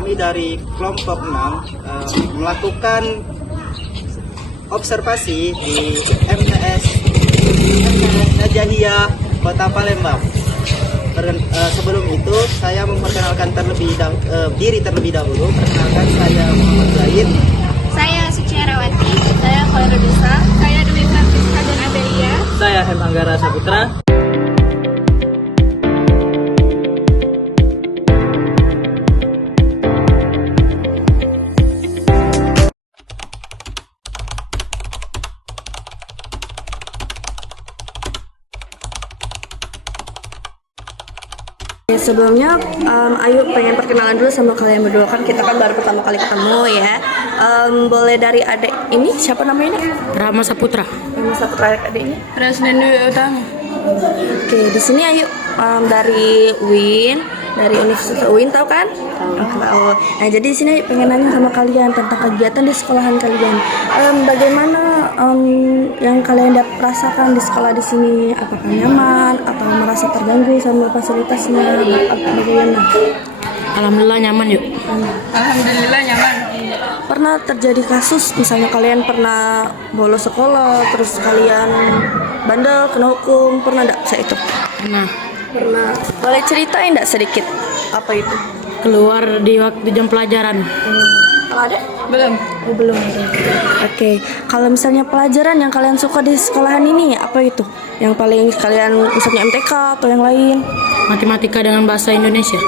kami dari kelompok 6 melakukan observasi di MTS Najahiyah Kota Palembang. Sebelum itu saya memperkenalkan diri terlebih dahulu. Perkenalkan, saya Muhammad Zaid. Saya Suciarawati. Saya Khairuddin. Saya Dwi Francisca dan Adelia. Saya M. Anggara Saputra. Sebelumnya, Ayu pengen perkenalan dulu sama kalian berdua, kan kita kan baru pertama kali ketemu ya. Boleh dari adik ini, siapa namanya? Rama Saputra. Rama Saputra, adiknya. Presiden Dwi Utama. Oke, di sini Ayu dari UIN, dari Universitas UIN, tahu kan? Tahu. Nah, jadi di sini Ayu pengen nanya sama kalian tentang kegiatan di sekolahan kalian. Bagaimana yang kalian rasakan di sekolah di sini? Apakah nyaman atau merasa terganggu sama fasilitasnya? Bagaimana? Alhamdulillah nyaman yuk. Alhamdulillah nyaman. Pernah terjadi kasus misalnya kalian pernah bolos sekolah, terus kalian bandel kena hukum, pernah enggak saya itu? Nah, Pernah. Boleh ceritain enggak sedikit apa itu? keluar di waktu jam pelajaran. Kalau ada? Belum. Oh, belum ada. Oke, kalau misalnya pelajaran yang kalian suka di sekolahan ini apa itu? Yang paling kalian misalnya MTK atau yang lain? Matematika dengan bahasa Indonesia.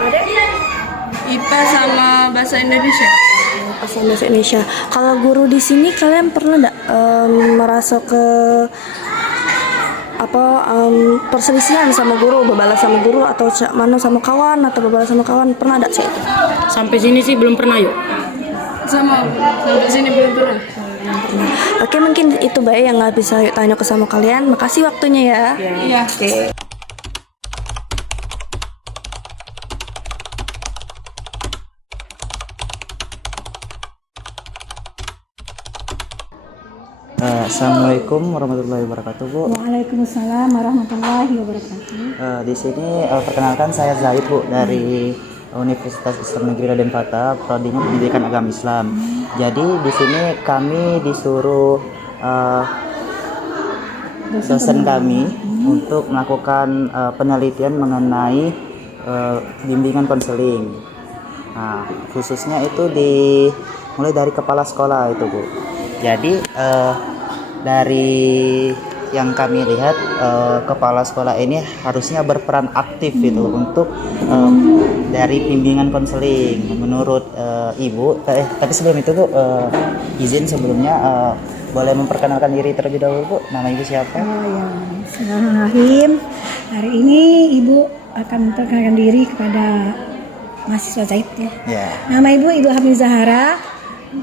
Ada? IPA sama bahasa Indonesia. Bahasa Indonesia. Kalau guru di sini kalian pernah enggak merasa perselisihan sama guru, bebalas sama guru atau mana sama kawan atau bebalas sama kawan, pernah enggak sih? Sampai sini sih belum pernah yuk. Sama. Sampai sini belum pernah. Oke, mungkin itu baik yang nggak bisa tanya ke sama kalian. Makasih waktunya ya. Iya. Oke. Assalamualaikum warahmatullahi wabarakatuh, Bu. Waalaikumsalam warahmatullahi wabarakatuh. Di sini perkenalkan, saya Zaid, Bu, dari Universitas Islam Negeri Raden Fatah, prodinya Pendidikan Agama Islam. Jadi di sini kami disuruh dosen kami untuk melakukan penelitian mengenai bimbingan konseling. Nah, khususnya itu mulai dari kepala sekolah itu, Bu. Jadi dari yang kami lihat, kepala sekolah ini harusnya berperan aktif itu untuk dari bimbingan konseling. Menurut Ibu, tapi sebelum itu, Bu, izin sebelumnya boleh memperkenalkan diri terlebih dahulu, Bu. Nama Ibu siapa? Oh ya, Bismillahirrahmanirrahim. Hari ini Ibu akan memperkenalkan diri kepada mahasiswa Zaid ya. Ya. Nama Ibu Hamid Zahara,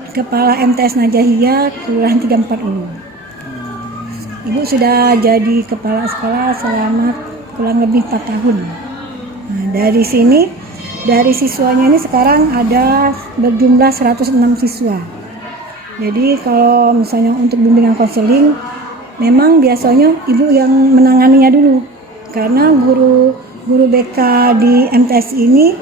Kepala MTS Najahiyah Kelurahan 340. Ibu sudah jadi kepala sekolah selama kurang lebih 4 tahun. Nah, dari sini, dari siswanya ini sekarang ada berjumlah 106 siswa. Jadi kalau misalnya untuk bimbingan konseling, memang biasanya Ibu yang menanganinya dulu. Karena guru BK di MTS ini,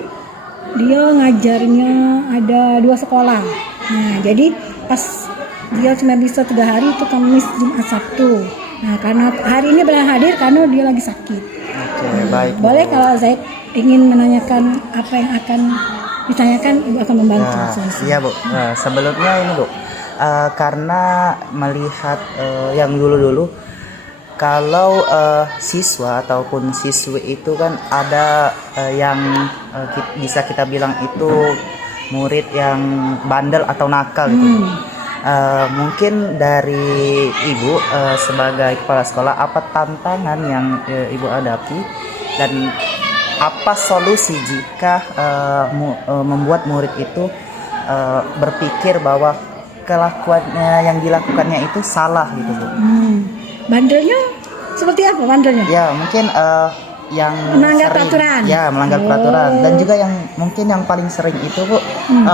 dia ngajarnya ada 2 sekolah. Nah, jadi pas dia cuma bisa 3 hari itu Kamis, Jumat, Sabtu. Nah, karena hari ini belum hadir karena dia lagi sakit. Oke, baik, Bu. Boleh kalau Zaid ingin menanyakan apa yang akan ditanyakan, Ibu akan membantu. Iya, Bu. Sebelumnya ini, Bu, karena melihat yang dulu-dulu, kalau siswa ataupun siswi itu kan ada yang bisa kita bilang itu murid yang bandel atau nakal gitu. Mungkin dari Ibu sebagai kepala sekolah, apa tantangan yang Ibu hadapi dan apa solusi jika membuat murid itu berpikir bahwa kelakuannya yang dilakukannya itu salah gitu, Bu? Bandelnya seperti apa bandelnya? Ya, mungkin yang Melanggar sering, peraturan. ya melanggar peraturan, dan juga yang mungkin yang paling sering itu, Bu,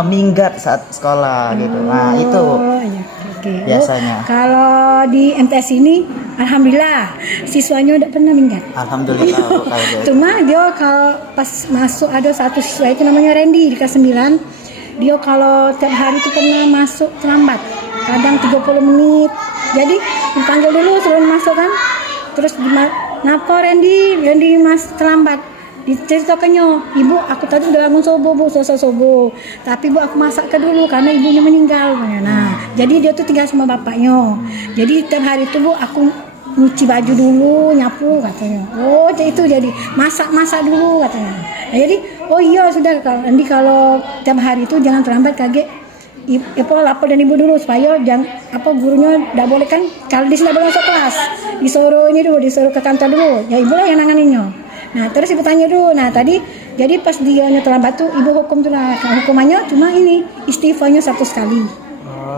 minggat saat sekolah gitu. Nah, itu, Bu. Oh, iya. Oke. biasanya? Kalau di MTS ini, alhamdulillah siswanya udah pernah meninggal. Alhamdulillah Bu, kalau gitu. Cuma dia kalau pas masuk ada satu siswa itu namanya Randy di kelas 9. Dia kalau tiap hari itu pernah masuk terlambat. Kadang 30 menit. Jadi dipanggil dulu sebelum masuk kan. Terus kenapa Randy mas terlambat? Diceritakannya, ibu aku tadi udah bangun subuh bu, selesai subuh, tapi bu aku masak ke dulu karena ibunya meninggal. Nah jadi dia tuh tinggal sama bapaknya, jadi tiap hari itu bu aku nyuci baju dulu, nyapu katanya. Oh itu jadi masak dulu katanya. Nah, jadi oh iya sudah nanti kalau tiap hari itu jangan terlambat kaget. Lapor dan ibu dulu supaya jangan gurunya tidak boleh kan kalau di sini tidak boleh masuk kelas, disuruh ke kantor dulu, ya ibu lah yang nanganinnya. Nah terus ibu tanya dulu, nah tadi jadi pas dia terlambat tuh ibu hukum tuh lah, hukumannya cuma ini istighfarnya 100 kali,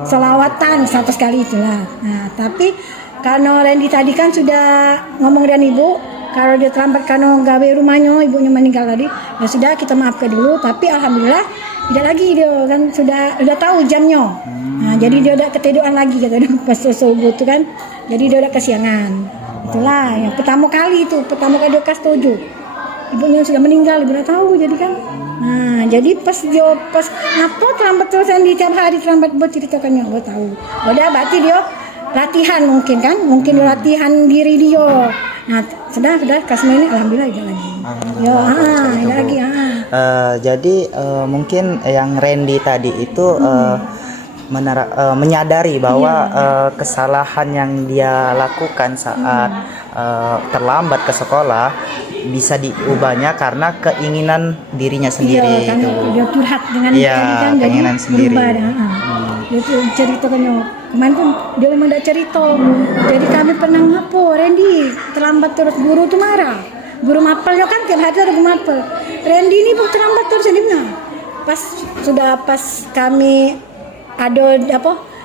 selawatan 100 kali itulah. Nah tapi karena Randy tadi kan sudah ngomong dengan ibu kalau dia terlambat karena gawe rumahnya ibunya meninggal tadi, ya sudah kita maafkan dulu, tapi alhamdulillah tidak lagi dia kan sudah tahu jamnya. Nah jadi dia udah ketiduran lagi katanya pas subuh tuh kan, jadi dia udah kesiangan. Itulah yang pertama kali dia kelas 7 ibunya sudah meninggal, ibu udah tahu jadi kan. Nah jadi pas ngapa terlambat terus di tiap hari terlambat buat ceritakannya gue tahu. Udah berarti dia latihan mungkin dia latihan diri dia. Nah sudah kelas ini alhamdulillah tidak lagi. Tidak lagi. Jadi mungkin yang Randy tadi itu menyadari bahwa kesalahan yang dia lakukan saat terlambat ke sekolah bisa diubahnya karena keinginan dirinya sendiri. Iya, kan dia curhat dengan kan keinginan jadi sendiri. Dia tuh ceritakannya kemarin pun dia memang tidak cerita. Jadi kami pernah ngapo Randy terlambat terus, guru tuh marah. Guru mapelnya kan tiap hari ada guru mapel. Randy ini pun terlambat terus jadinya. Pas kami ada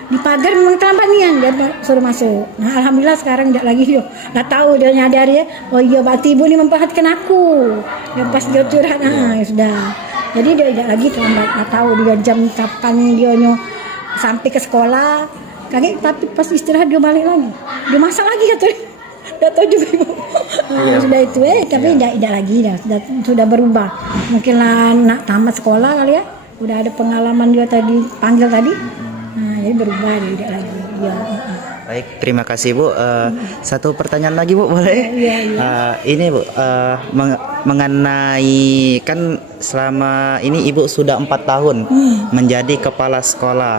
di pagar memang terlambat nian dia suruh masuk. Nah alhamdulillah sekarang tidak lagi dia. Dah tahu dia nyadari ya. Oh iya berarti ibu ni memperhatikan aku. Ya pas dia curhat ya sudah. Jadi dia tidak lagi terlambat. Dah tahu dia jam kapan dia sampai ke sekolah. Kaget tapi pas istirahat dia balik lagi. Dia masak lagi katanya. Dah tahu juga ibu. Sudah itu tapi tidak lagi dah. Sudah berubah. Mungkin lah nak tamat sekolah kali ya. Udah ada pengalaman dia tadi panggil tadi. Nah, jadi berubah tidak lagi. Ya. Baik, terima kasih Bu. Satu pertanyaan lagi Bu, boleh? Iya. Ini Bu, mengenai kan selama ini Ibu sudah 4 tahun menjadi kepala sekolah.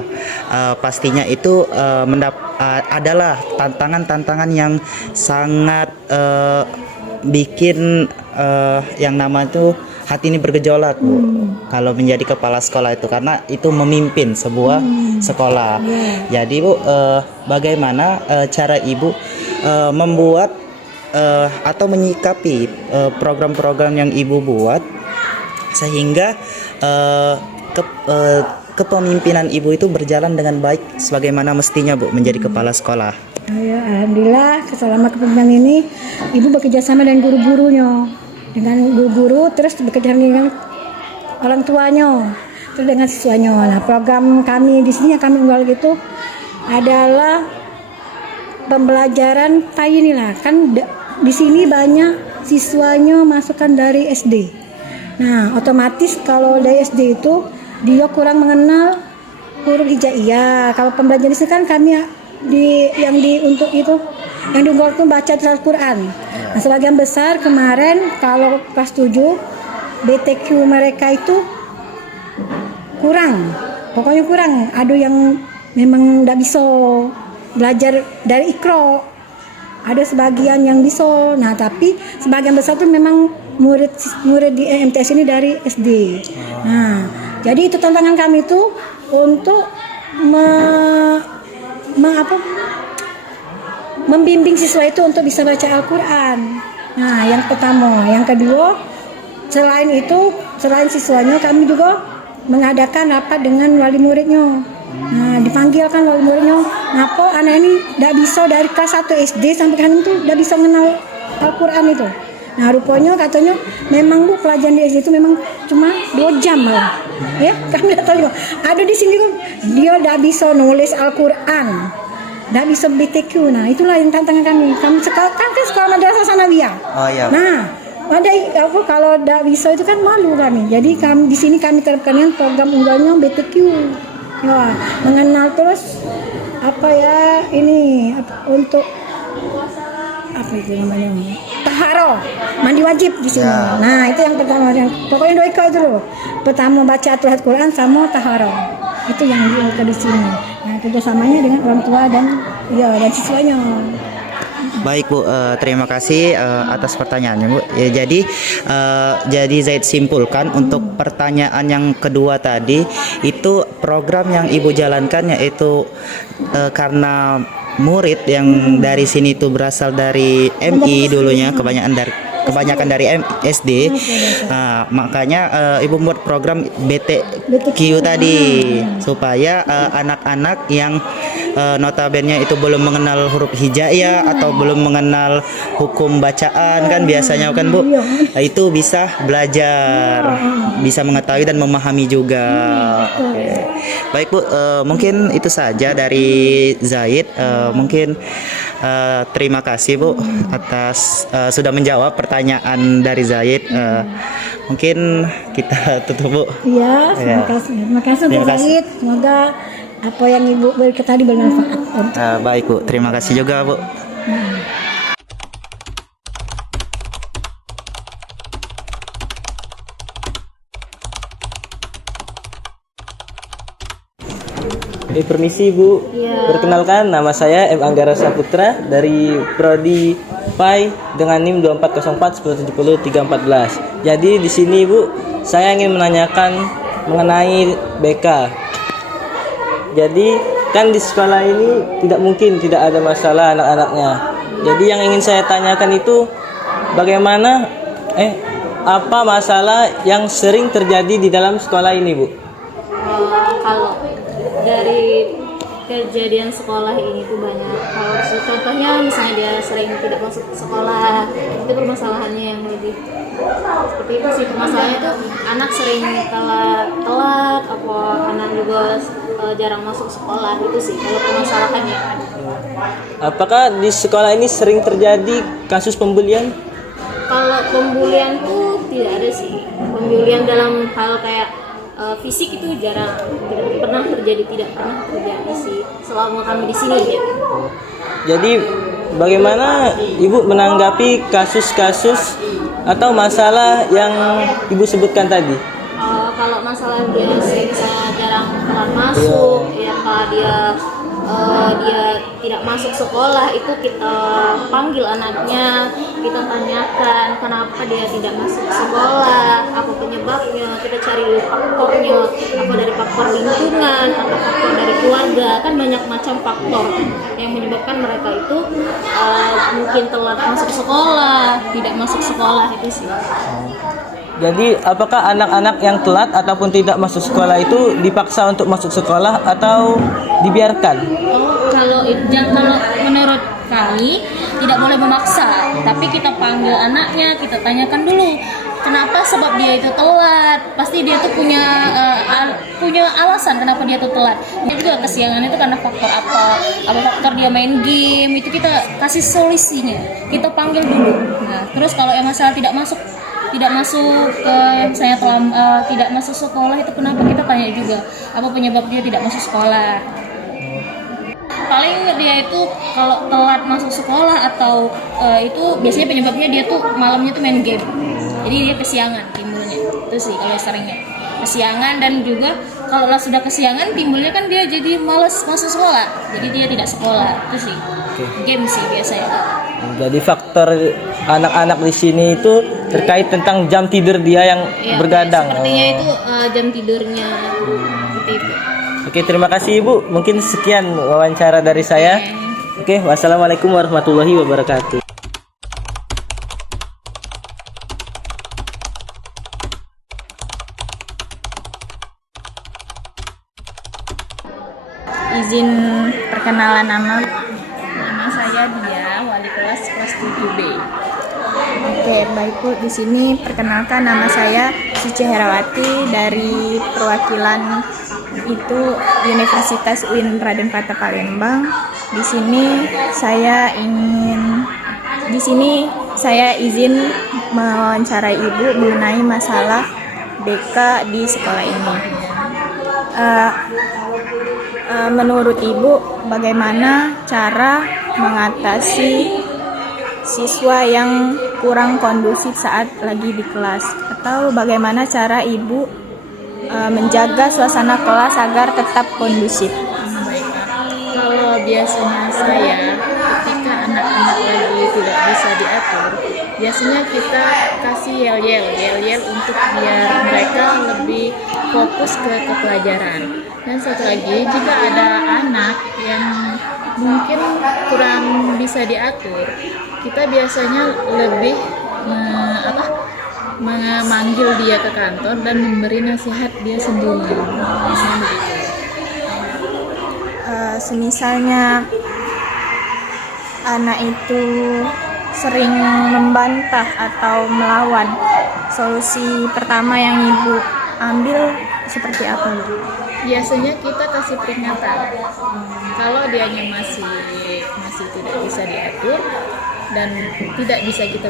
Pastinya itu adalah tantangan-tantangan yang sangat bikin yang nama itu hati ini bergejolak Bu. Kalau menjadi kepala sekolah itu karena itu memimpin sebuah sekolah. Jadi Bu, bagaimana cara Ibu membuat atau menyikapi program-program yang Ibu buat sehingga kepemimpinan Ibu itu berjalan dengan baik sebagaimana mestinya Bu menjadi kepala sekolah. Ya, alhamdulillah selama kepemimpinan ini Ibu bekerja sama dengan guru-gurunya. Dengan guru-guru terus bekerja dengan orang tuanya terus dengan siswanya. Nah program kami di sini yang kami buat itu adalah pembelajaran inilah kan di sini banyak siswanya masukkan dari SD. Nah otomatis kalau dari SD itu dia kurang mengenal huruf hijaiyah. Kalau pembelajaran di sini kan kami untuk itu yang diunggul itu baca Al-Quran. Nah, sebagian besar kemarin kalau kelas 7 BTQ mereka itu kurang, pokoknya kurang. Ada yang memang tidak bisa belajar dari Iqra, ada sebagian yang bisa. Nah tapi sebagian besar itu memang murid di MTS ini dari SD. Nah jadi itu tantangan kami itu untuk membimbing siswa itu untuk bisa baca Al-Quran. Nah yang pertama, yang kedua selain siswanya kami juga mengadakan rapat dengan wali muridnya. Nah dipanggilkan wali muridnya, ngapa anak ini tidak bisa dari kelas 1 SD sampai kan itu tidak bisa mengenal Al-Quran itu. Nah rupanya katanya memang Bu pelajaran di SD itu memang cuma 2 jam malah. Ya, kami tidak tahu. Ada di sini kan dia tidak bisa nulis Al-Quran, tidak bisa BTQ. Nah, itulah yang tantangan kami. Kami sekarang kan sekolah madrasah sanawiyah. Oh iya. Nah, ada apa kalau tidak bisa itu kan malu kami. Jadi kami di sini kami terapkan yang program unggalnya BTQ. Ya, mengenal terus apa ya ini untuk apa itu namanya, taharo, mandi wajib di sini. Ya. Nah, itu yang pertama. Pokoknya dua itu loh. Pertama baca aturan Quran sama taharo. Itu yang dilakukan di sini. Nah, kerjasamanya dengan orang tua dan dan siswanya. Baik Bu, terima kasih atas pertanyaannya Bu. Ya, jadi Zaid simpulkan untuk pertanyaan yang kedua tadi itu program yang Ibu jalankan yaitu karena murid yang dari sini itu berasal dari MI dulunya kebanyakan dari SD. Nah, makanya Ibu buat program BTQ tadi supaya anak-anak yang notabene itu belum mengenal huruf hijaiyah atau belum mengenal hukum bacaan kan biasanya kan Bu, itu bisa belajar, bisa mengetahui dan memahami juga. Oke. Baik Bu, mungkin itu saja dari Zaid. Mungkin terima kasih Bu atas sudah menjawab pertanyaan dari Zaid. Mungkin kita tutup Bu. Iya, terima kasih. Terima kasih untuk Terima kasih. Zaid. Semoga apa yang Ibu berikan tadi bermanfaat. Baik Bu, terima kasih juga Bu. Permisi Bu, perkenalkan nama saya M. Anggara Saputra dari Prodi PAI dengan NIM 2404 1070 314. Jadi di sini Bu, saya ingin menanyakan mengenai BK. Jadi kan di sekolah ini tidak mungkin tidak ada masalah anak-anaknya. Jadi yang ingin saya tanyakan itu bagaimana apa masalah yang sering terjadi di dalam sekolah ini Bu? Kalau dari kejadian sekolah ini tuh banyak. Kalau contohnya misalnya dia sering tidak masuk sekolah, itu permasalahannya yang lebih seperti itu sih. Permasalahannya tuh anak sering telat, apa anak juga jarang masuk sekolah, itu sih kalau permasalahannya. Apakah di sekolah ini sering terjadi kasus pembulian? Kalau pembulian tuh tidak ada sih. Pembulian dalam hal kayak fisik itu tidak pernah terjadi sih selama kami di sini ya. Jadi bagaimana Ibu menanggapi kasus-kasus atau masalah yang Ibu sebutkan tadi? Kalau masalah dia misalnya jarang telat masuk, ya kalau dia tidak masuk sekolah, itu kita panggil anaknya, kita tanyakan kenapa dia tidak masuk sekolah, apa penyebabnya, kita cari dulu faktornya, apa dari faktor lingkungan atau faktor dari keluarga. Kan banyak macam faktor yang menyebabkan mereka itu mungkin telat masuk sekolah, tidak masuk sekolah, itu sih. Jadi apakah anak-anak yang telat ataupun tidak masuk sekolah itu dipaksa untuk masuk sekolah atau dibiarkan? Kalau menurut kami tidak boleh memaksa, tapi kita panggil anaknya, kita tanyakan dulu kenapa sebab dia itu telat. Pasti dia tuh punya alasan kenapa dia tuh telat. Dia juga kesiangan itu karena faktor apa faktor dia main game, itu kita kasih solusinya, kita panggil dulu. Nah, terus kalau yang masalah tidak masuk ke misalnya tidak masuk sekolah, itu kenapa, kita tanya juga apa penyebab dia tidak masuk sekolah. Paling dia itu kalau telat masuk sekolah atau itu biasanya penyebabnya dia tuh malamnya tuh main game, jadi dia kesiangan timbulnya, itu sih kalau seringnya kesiangan. Dan juga kalau sudah kesiangan timbulnya kan dia jadi malas masuk sekolah, jadi dia tidak sekolah, itu sih. Game sih biasanya. Jadi faktor anak-anak di sini itu terkait tentang jam tidur dia yang begadang. Sepertinya itu jam tidurnya seperti itu. Oke, terima kasih Ibu. Mungkin sekian wawancara dari saya. Oke, wassalamualaikum warahmatullahi wabarakatuh. Izin perkenalan nama saya Dia, wali kelas 7B. Oke, baik Bu. Di sini perkenalkan, nama saya Suci Herawati dari perwakilan itu Universitas UIN Raden Patah Palembang. Di sini saya izin mewawancarai Ibu mengenai masalah BK di sekolah ini. Menurut Ibu, bagaimana cara mengatasi siswa yang kurang kondusif saat lagi di kelas? Atau bagaimana cara Ibu menjaga suasana kelas agar tetap kondusif? Kalau biasanya saya ketika anak-anak lagi tidak bisa diatur, biasanya kita kasih yel-yel untuk biar mereka lebih fokus ke pelajaran. Dan satu lagi, jika ada anak yang mungkin kurang bisa diatur, kita biasanya lebih memanggil dia ke kantor dan memberi nasihat dia sendiri. Semisalnya anak itu sering membantah atau melawan, solusi pertama yang Ibu ambil seperti apa, Bu? Biasanya kita kasih peringatan. Kalau dianya masih tidak bisa diatur dan tidak bisa kita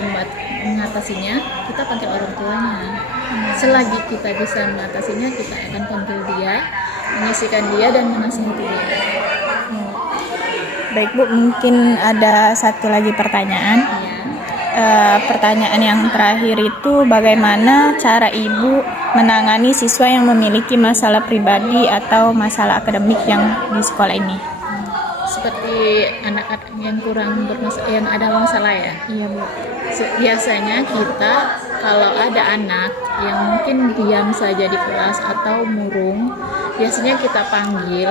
mengatasinya, kita panggil orang tuanya. Selagi kita bisa mengatasinya, kita akan panggil dia, menyisikan dia dan menasihati dia. Baik Bu, mungkin ada satu lagi pertanyaan. Pertanyaan yang terakhir itu, bagaimana cara Ibu menangani siswa yang memiliki masalah pribadi atau masalah akademik yang di sekolah ini? Seperti anak-anak yang kurang bermasalah, yang ada masalah ya. Iya Bu. Biasanya kita kalau ada anak yang mungkin diam saja di kelas atau murung, biasanya kita panggil,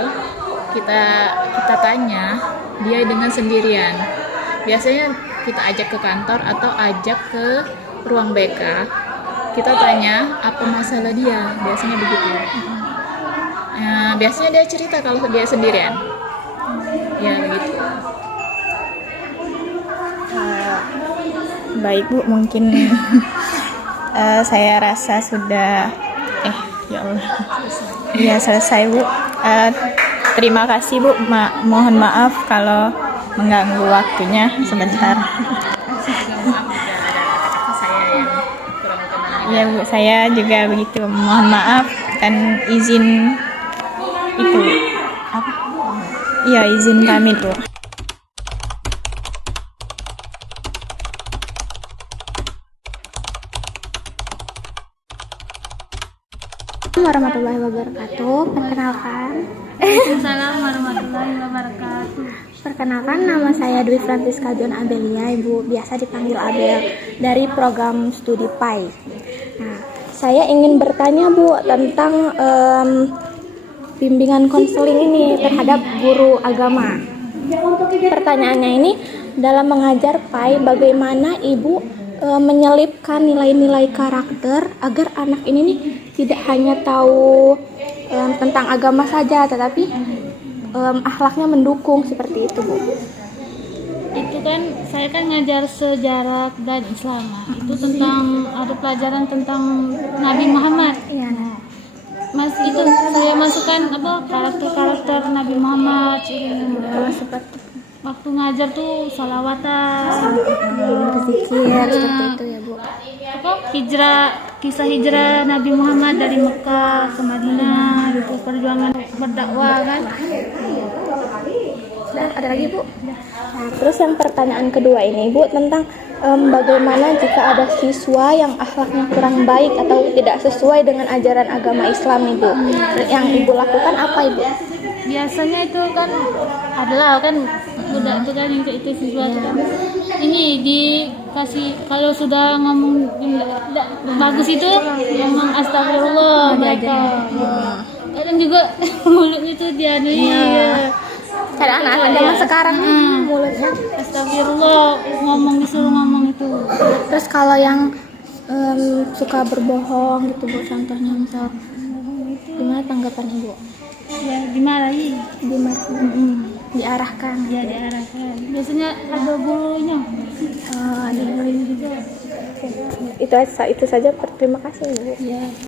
kita tanya dia dengan sendirian. Biasanya kita ajak ke kantor atau ajak ke ruang BK. Kita tanya apa masalah dia, biasanya begitu. Biasanya dia cerita kalau dia sendirian. Ya begitu. Baik Bu, mungkin saya rasa sudah ya Allah. Ya selesai Bu. Terima kasih Bu. Mohon maaf kalau mengganggu waktunya sebentar. Ya Bu, saya juga begitu. Mohon maaf dan izin itu apa? Iya, izin pamit Bu. Warahmatullahi wabarakatuh. Assalamualaikum warahmatullahi wabarakatuh. Perkenalkan, nama saya Dwi Francisca John Abelia, Ibu biasa dipanggil Abel, dari program studi PAI. Nah, saya ingin bertanya Bu tentang bimbingan konseling ini terhadap guru agama. Pertanyaannya ini, dalam mengajar PAI, bagaimana Ibu menyelipkan nilai-nilai karakter agar anak ini nih tidak hanya tahu tentang agama saja, tetapi akhlaknya mendukung, seperti itu Bu. Itu kan saya kan ngajar sejarah dan Islam. Itu tentang ada pelajaran tentang Nabi Muhammad. Iya. Mas itu saya masukkan karakter Nabi Muhammad. Seperti Waktu ngajar tuh salawatan, berzikir, seperti itu ya Bu. kisah hijrah Nabi Muhammad dari Mekah ke Madinah, itu perjuangan berdakwah kan. Dan ada lagi Bu. Nah, terus yang pertanyaan kedua ini Bu tentang bagaimana jika ada siswa yang akhlaknya kurang baik atau tidak sesuai dengan ajaran agama Islam Ibu. Yang Ibu lakukan apa Ibu? Biasanya itu kan adalah kan udah itu kan yang itu siswa itu kan ini dikasih kalau sudah ngomong tidak bagus itu ngomong astagfirullah mereka. Kadang juga mulutnya itu dia Ada anak-anak zaman sekarang mulutnya astagfirullah, disuruh ngomong itu. Terus kalau yang suka berbohong gitu Bu, contohnya misal, gimana tanggapan Ibu? Ya dimarahi. Dimarahin. diarahkan. Ya diarahkan. Biasanya ada gurunya. Ada yang lain juga. Itu saja. Terima kasih Bu. Ya.